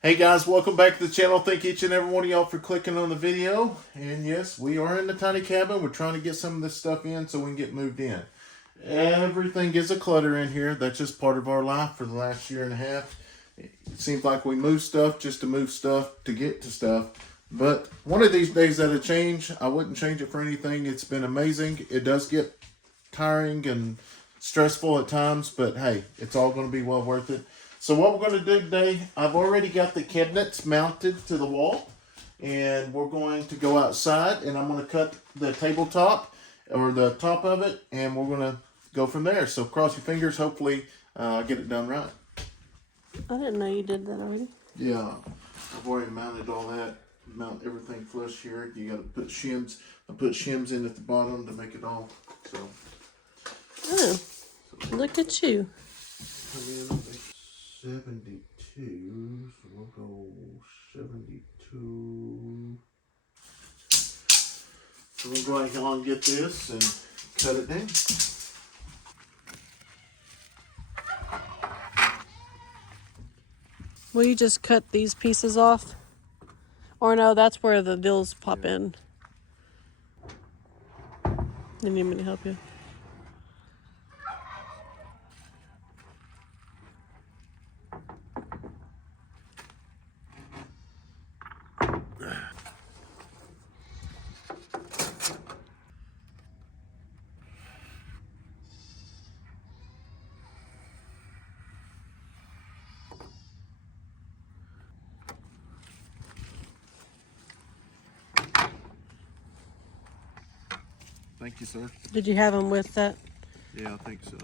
Hey guys, welcome back to the channel. Thank each and every one of y'all for clicking on the video. And yes, we are in the tiny cabin. We're trying to get some of this stuff in so we can get moved in. Everything is a clutter in here. That's just part of our life for the last year and a half. It seems like we move stuff just to move stuff to get to stuff. But one of these days that'll change. I wouldn't change it for anything. It's been amazing. It does get tiring and stressful at times, but hey, it's all going to be well worth it. So what we're going to do today, I've already got the cabinets mounted to the wall, and we're going to go outside, and I'm going to cut the tabletop or the top of it, and we're going to go from there. So cross your fingers. Hopefully get it done right. I didn't know you did that already. Yeah, I've already mounted all that. Mount everything flush here. You got to put shims. I put shims in at the bottom to make it all. So. Oh, look at you. 72, so we'll go 72. So we'll go ahead and get this and cut it down. Will you just cut these pieces off? Or no, that's where the dills pop in. You need me to help you? Thank you, sir. Did you have them with that? Yeah, I think so.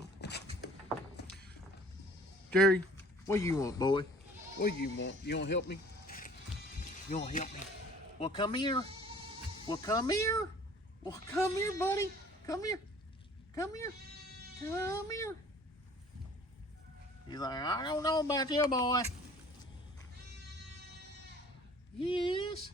Gary, what do you want, boy? What do you want? You want to help me? You want to help me? Well, come here. Well, come here. Well, come here, buddy. Come here. Come here. Come here. He's like, I don't know about you, boy. Yes.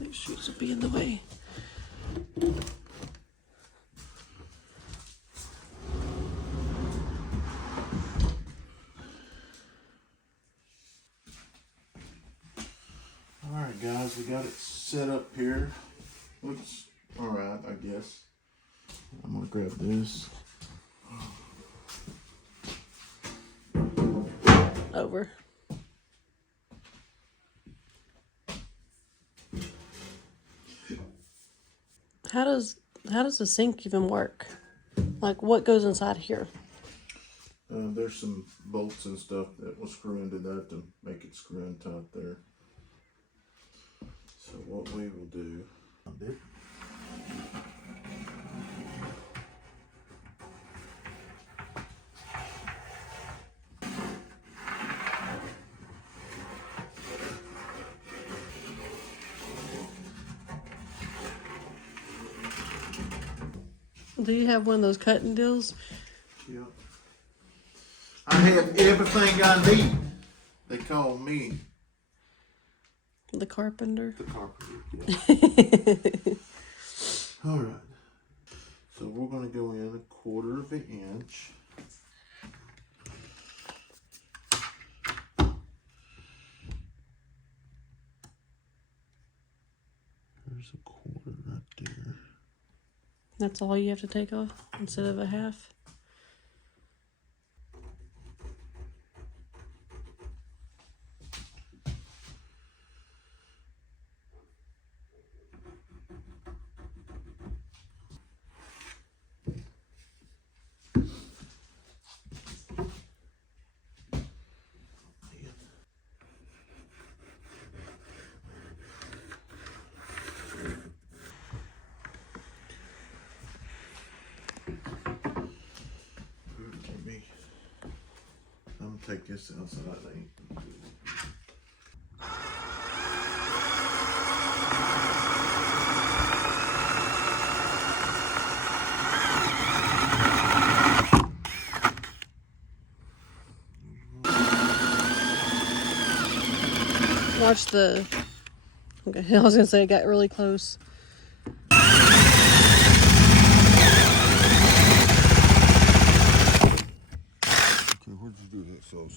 These shoes will be in the way. Alright guys, we got it set up here. Looks alright, I guess. I'm gonna grab this. Over. How does the sink even work? Like, what goes inside here? There's some bolts and stuff that will screw into that to make it screw in tight there. So what we will do, Do you have one of those cutting deals? yeah. I have everything I need. They call me The carpenter? the carpenter. Yeah. All right. So we're going to go in 1/4 of an inch. There's 1/4 right there. That's all you have to take off instead of a half? take this outside. Watch the. Okay, I was gonna say it got really close. Okay, where'd you do that so?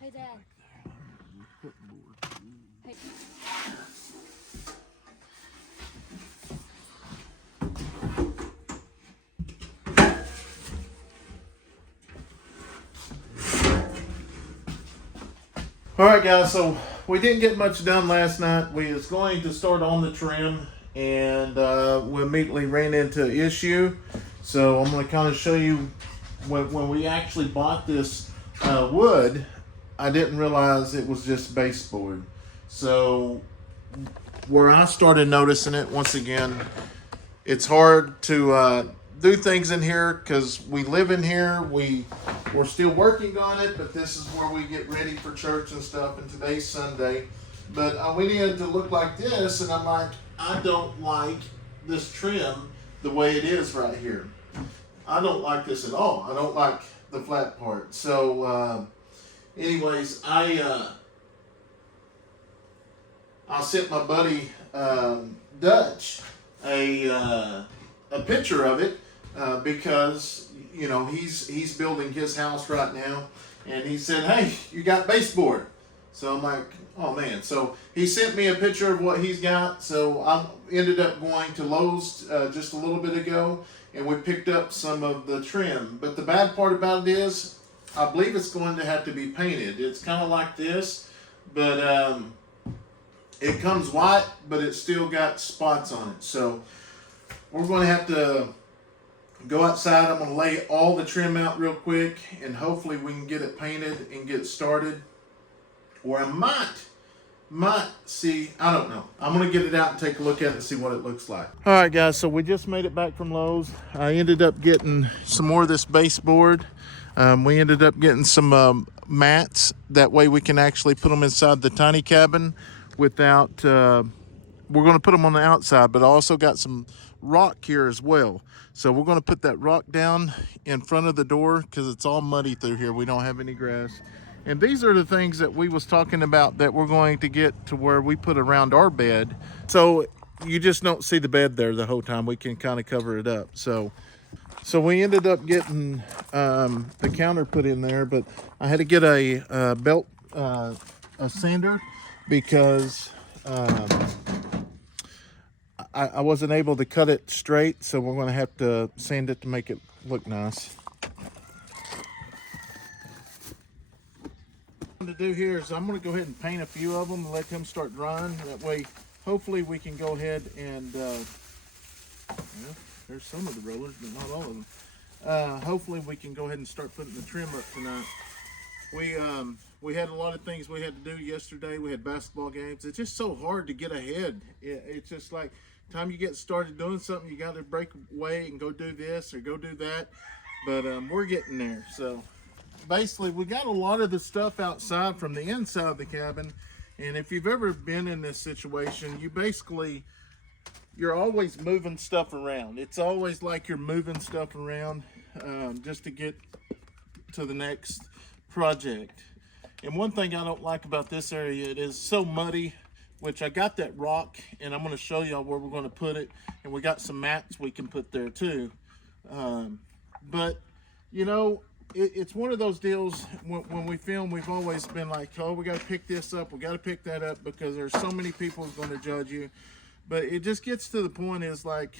Hey, Dad. Hey. All right, guys. So we didn't get much done last night. We was going to start on the trim, and we immediately ran into an issue. So I'm going to kind of show you when we actually bought this wood. I didn't realize it was just baseboard. So where I started noticing it, once again, it's hard to do things in here because we live in here. We're still working on it, but this is where we get ready for church and stuff. And today's Sunday, but we needed to look like this, and I'm like, I don't like this trim the way it is right here. I don't like this at all. I don't like the flat part. So, anyways, I sent my buddy Dutch a picture of it because you know he's building his house right now, and he said, "Hey, you got baseboard?" So I'm like, "Oh man!" So he sent me a picture of what he's got. So I ended up going to Lowe's just a little bit ago, and we picked up some of the trim. But the bad part about it is, I believe it's going to have to be painted. It's kind of like this, but it comes white, but it's still got spots on it. So we're going to have to go outside. I'm going to lay all the trim out real quick, and hopefully we can get it painted and get it started. Or I might see, I don't know. I'm going to get it out and take a look at it and see what it looks like. All right, guys, so we just made it back from Lowe's. I ended up getting some more of this baseboard. We ended up getting some mats. That way we can actually put them inside the tiny cabin without, we're going to put them on the outside, but I also got some rock here as well. So we're going to put that rock down in front of the door because it's all muddy through here. We don't have any grass. And these are the things that we was talking about that we're going to get to where we put around our bed. So you just don't see the bed there the whole time. We can kind of cover it up. So we ended up getting the counter put in there, but I had to get a belt, a sander, because I wasn't able to cut it straight. So we're going to have to sand it to make it look nice. To do here is I'm going to go ahead and paint a few of them and let them start drying. That way, hopefully we can go ahead and well, there's some of the rollers, but not all of them. Hopefully we can go ahead and start putting the trim up tonight. We had a lot of things we had to do yesterday. We had basketball games. It's just so hard to get ahead. It's just like time you get started doing something, you got to break away and go do this or go do that. But we're getting there. So basically, we got a lot of the stuff outside from the inside of the cabin, and if you've ever been in this situation, you're always moving stuff around. It's always like you're moving stuff around just to get to the next project. And one thing I don't like about this area, it is so muddy, which I got that rock, and I'm going to show y'all where we're going to put it, and we got some mats we can put there too. But you know, it's one of those deals when we film, we've always been like, oh, we got to pick this up, we got to pick that up, because there's so many people who's going to judge you. But it just gets to the point is like,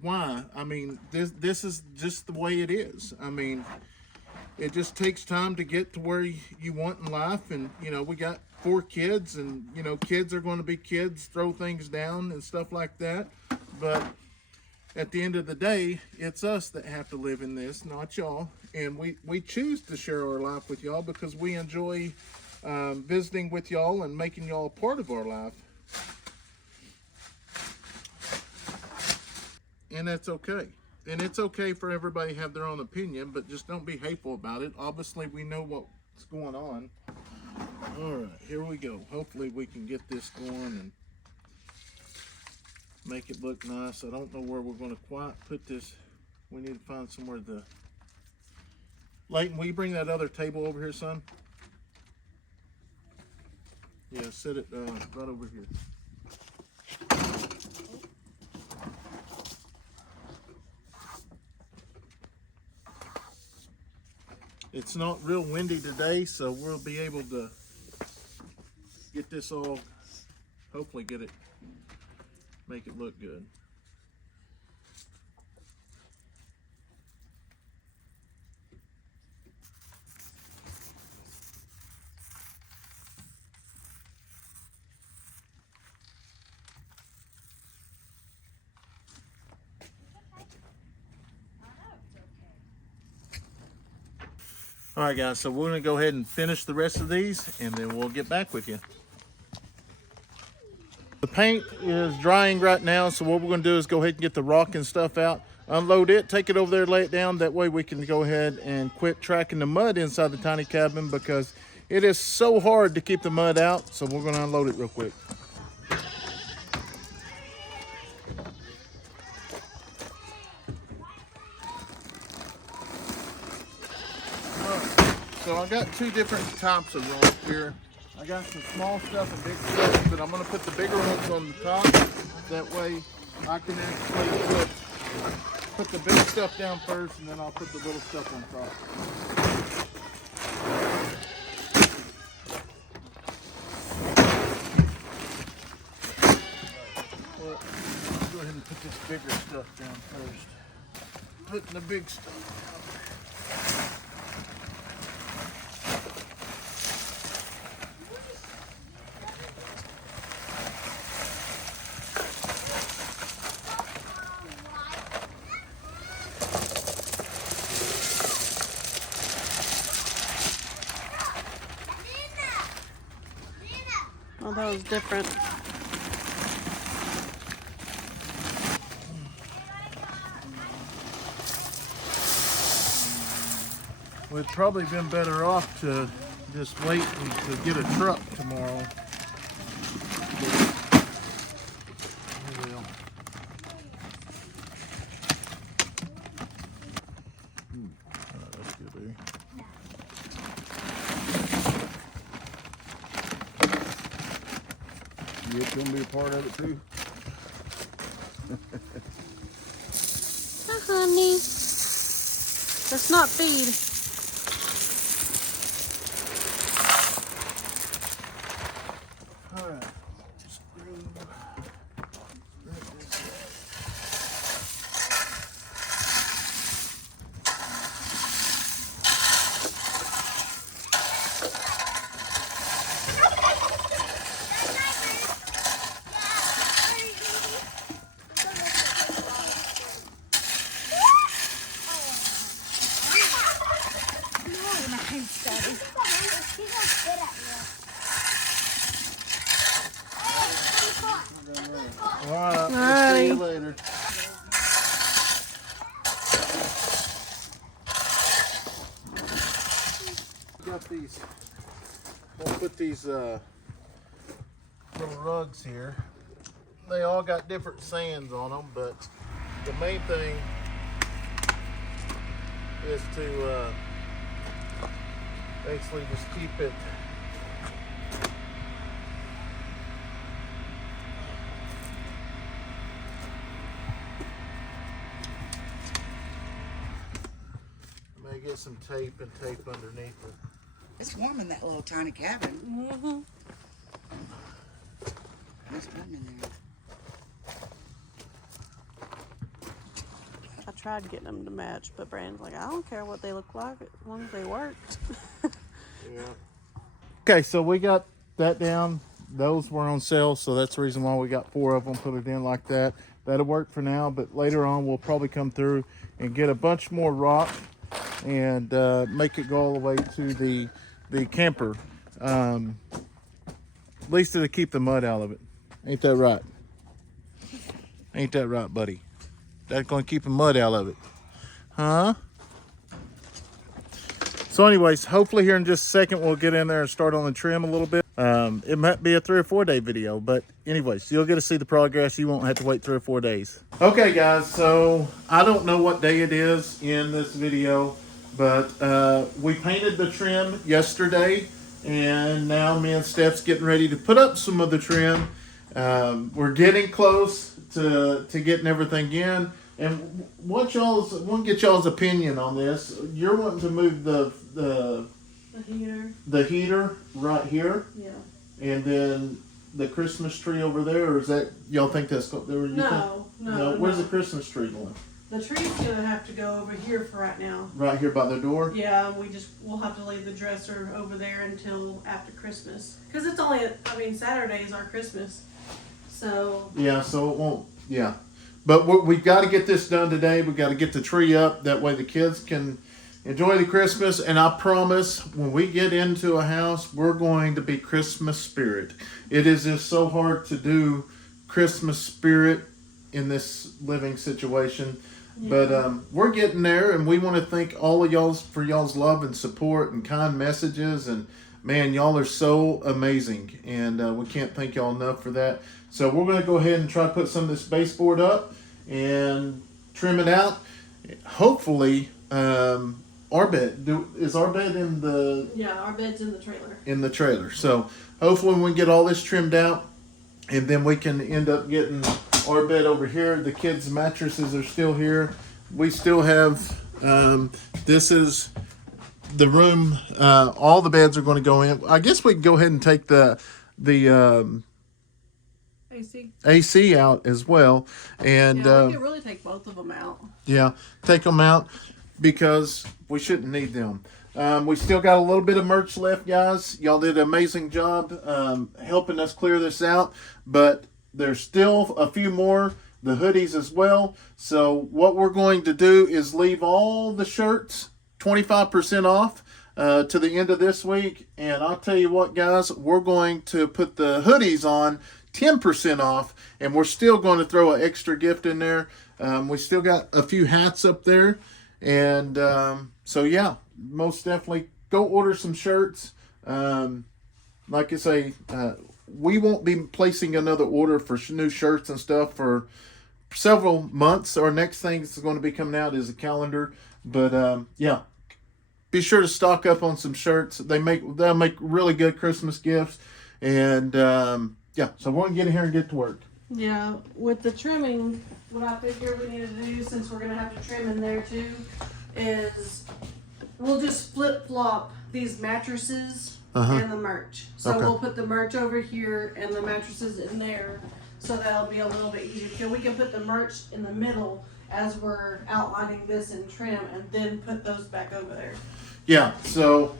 why? I mean, this is just the way it is. I mean, it just takes time to get to where you want in life. And, you know, we got 4 kids, and, you know, kids are going to be kids, throw things down and stuff like that. But at the end of the day, it's us that have to live in this, not y'all. And we choose to share our life with y'all because we enjoy visiting with y'all and making y'all a part of our life. And that's okay. And it's okay for everybody to have their own opinion, but just don't be hateful about it. Obviously, we know what's going on. All right, here we go. Hopefully, we can get this going and make it look nice. I don't know where we're going to quite put this. We need to find somewhere to... Leighton, will you bring that other table over here, son? Yeah, set it right over here. It's not real windy today, so we'll be able to get this all, hopefully get it, make it look good. All right, guys, so we're gonna go ahead and finish the rest of these, and then we'll get back with you. The paint is drying right now, so what we're gonna do is go ahead and get the rock and stuff out, unload it, take it over there, lay it down. That way we can go ahead and quit tracking the mud inside the tiny cabin, because it is so hard to keep the mud out. So we're gonna unload it real quick. So I got 2 different types of rock here. I got some small stuff and big stuff, but I'm gonna put the bigger ones on the top. That way I can actually put the big stuff down first, and then I'll put the little stuff on top. Well, I'll go ahead and put this bigger stuff down first. Putting the big stuff down. Oh, that was different. We'd probably been better off to just wait to get a truck tomorrow. That's good, baby. It's gonna be a part of it too. Hi, honey. Let's not feed. All right. All right. I'll see you later. Got these. We'll put these little rugs here. They all got different sands on them, but the main thing is to basically just keep it make it get some tape and tape underneath it. It's warm in that little tiny cabin. Mm-hmm. It's warm in there. I tried getting them to match, but Brandon's like, I don't care what they look like as long as they worked. Yeah. Okay, so we got that down. Those were on sale, so that's the reason why we got 4 of them, put it in like that. That'll work for now, but later on we'll probably come through and get a bunch more rock and make it go all the way to the camper. At least it'll keep the mud out of it. Ain't that right? Ain't that right, buddy? That's going to keep the mud out of it. Huh? So anyways, hopefully here in just a second, we'll get in there and start on the trim a little bit. It might be a 3 or 4 day video, but anyways, you'll get to see the progress. You won't have to wait 3 or 4 days. Okay guys, so I don't know what day it is in this video, but we painted the trim yesterday, and now me and Steph's getting ready to put up some of the trim. We're getting close to getting everything in. And want to get y'all's opinion on this. You're wanting to move the heater right here, Yeah. and then the Christmas tree over there, or is that y'all think that's No. Where's the Christmas tree going? The tree's gonna have to go over here for right now. Right here by the door. Yeah, we'll have to leave the dresser over there until after Christmas, because it's only Saturday is our Christmas, so Yeah, so it won't. Yeah, but we've got to get this done today. We've got to get the tree up. That way the kids can enjoy the Christmas. And I promise, when we get into a house, we're going to be Christmas spirit. It is just so hard to do Christmas spirit in this living situation. yeah. But we're getting there, and we want to thank all of y'all for y'all's love and support and kind messages. And man, y'all are so amazing, and we can't thank y'all enough for that. So we're going to go ahead and try to put some of this baseboard up and trim it out. Hopefully, our bed is our bed in the our bed's in the trailer. trailer. So hopefully we can get all this trimmed out, and then we can end up getting our bed over here. The kids' mattresses are still here. We still have this is the room. All the beds are going to go in. I guess we can go ahead and take the AC out as well, and we could really take both of them out. yeah, take them out because we shouldn't need them. We still got a little bit of merch left, guys. Y'all did an amazing job helping us clear this out, but there's still a few more, the hoodies as well. So what we're going to do is leave all the shirts 25% off to the end of this week. And I'll tell you what, guys, we're going to put the hoodies on 10% off, and we're still going to throw an extra gift in there. We still got a few hats up there, and so yeah, most definitely go order some shirts. Like I say, we won't be placing another order for new shirts and stuff for several months. Our next thing that's going to be coming out is a calendar, but yeah, be sure to stock up on some shirts. They'll make really good Christmas gifts, and yeah, so we're going to get in here and get to work. Yeah, with the trimming, what I figure we need to do, since we're going to have to trim in there too, is we'll just flip-flop these mattresses and the merch. So Okay. we'll put the merch over here and the mattresses in there, so that'll be a little bit easier. Because we can put the merch in the middle as we're outlining this in trim, and then put those back over there. Yeah, so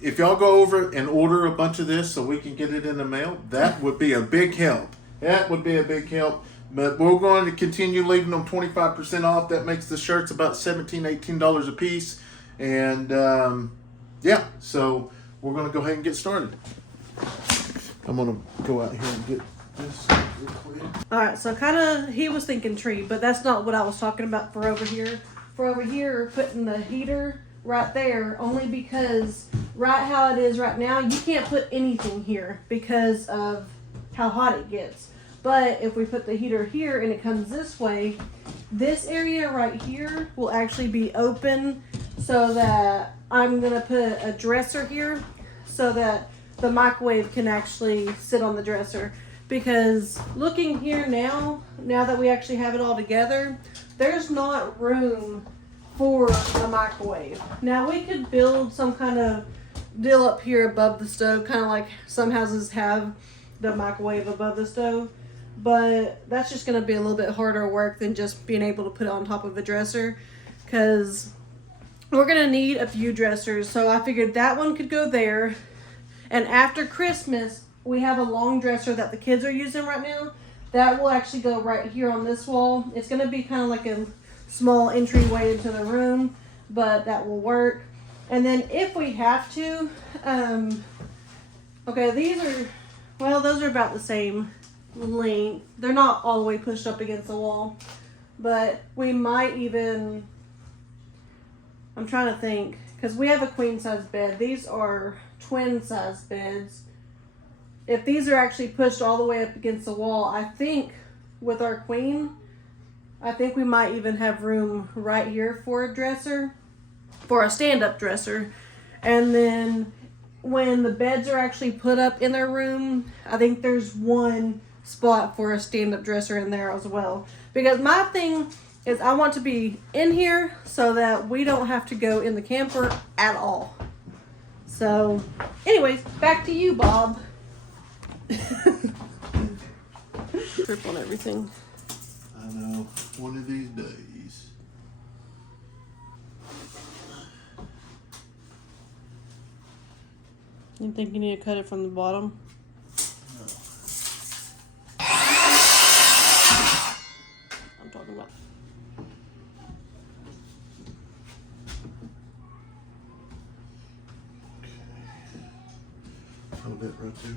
if y'all go over and order a bunch of this so we can get it in the mail, that would be a big help. That would be a big help. But we're going to continue leaving them 25% off. That makes the shirts about $17, $18 a piece. And yeah, so we're going to go ahead and get started. I'm going to go out here and get this real quick. Alright, so kind of, he was thinking tree, but that's not what I was talking about for over here. For over here, putting the heater right there, only because right how it is right now, you can't put anything here because of how hot it gets. But if we put the heater here and it comes this way, this area right here will actually be open, so that I'm going to put a dresser here so that the microwave can actually sit on the dresser. Because looking here now that we actually have it all together, there's not room for a microwave. Now we could build some kind of deal up here above the stove, kind of like some houses have the microwave above the stove, but that's just going to be a little bit harder work than just being able to put it on top of a dresser, because we're going to need a few dressers. So I figured that one could go there, and after Christmas we have a long dresser that the kids are using right now that will actually go right here on this wall. It's going to be kind of like a small entryway into the room, but that will work. And then if we have to, okay, these are, well, those are about the same length. They're not all the way pushed up against the wall, but we might even, I'm trying to think, because we have a queen size bed. These are twin size beds. If these are actually pushed all the way up against the wall, I think with our queen, I think we might even have room right here for a dresser, for a stand-up dresser. And then when the beds are actually put up in their room, I think there's one spot for a stand-up dresser in there as well. Because my thing is I want to be in here so that we don't have to go in the camper at all. So anyways, back to you, Bob. Trip on everything. I know, one of these days. You think you need to cut it from the bottom? No. I'm talking about. Hold it right there.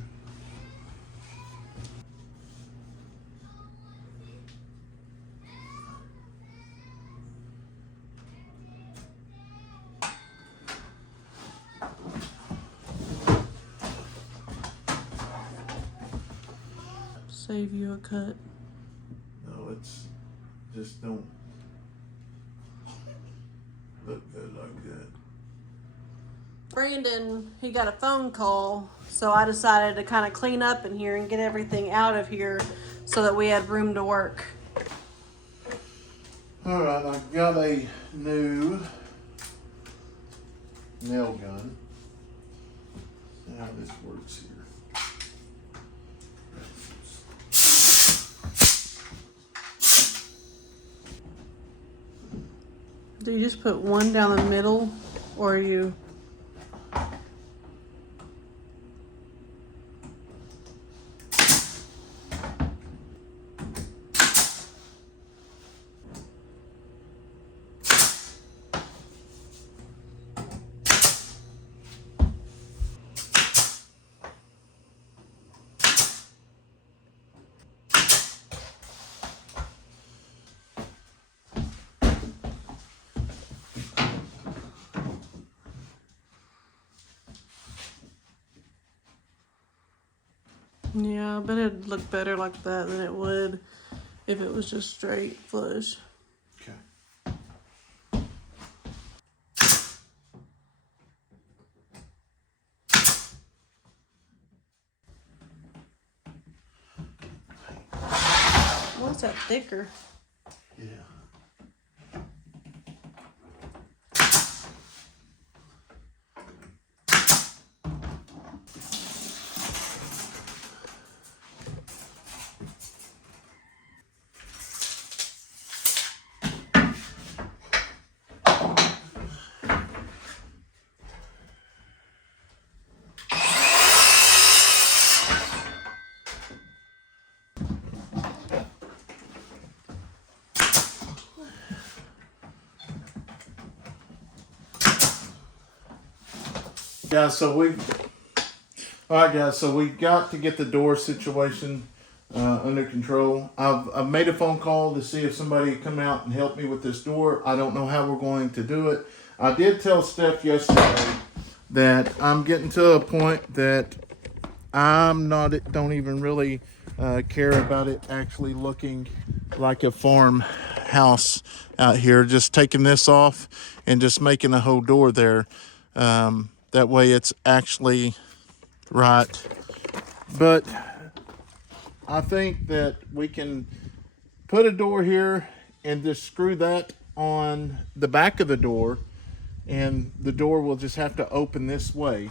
Save you a cut. No, it's just don't look good like that. Brandon, he got a phone call, so I decided to kind of clean up in here and get everything out of here so that we had room to work. All right, I got a new nail gun. See how this works here. Do you just put one down the middle, or you? Yeah, I bet it'd look better like that than it would if it was just straight flush. Okay. What's that thicker? Yeah. Guys, so we, all right, guys. So we got to get the door situation under control. I've made a phone call to see if somebody would come out and help me with this door. I don't know how we're going to do it. I did tell Steph yesterday that I'm getting to a point that don't even really care about it actually looking like a farmhouse out here. Just taking this off and just making a whole door there. That way it's actually right. But I think that we can put a door here and just screw that on the back of the door, and the door will just have to open this way.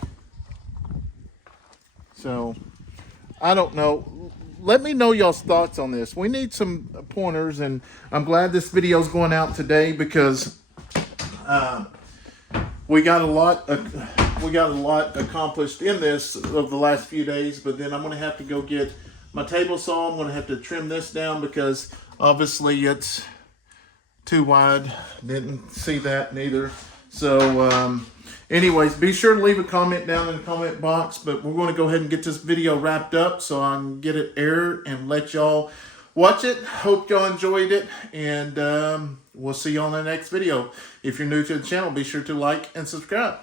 So I don't know. Let me know y'all's thoughts on this. We need some pointers, and I'm glad this video is going out today because we got a lot accomplished in this of the last few days. But then I'm going to have to go get my table saw. I'm going to have to trim this down because obviously it's too wide. Didn't see that neither. So anyways, be sure to leave a comment down in the comment box. But we're going to go ahead and get this video wrapped up so I can get it aired and let y'all watch it. Hope y'all enjoyed it, and we'll see you on the next video. If you're new to the channel, be sure to like and subscribe.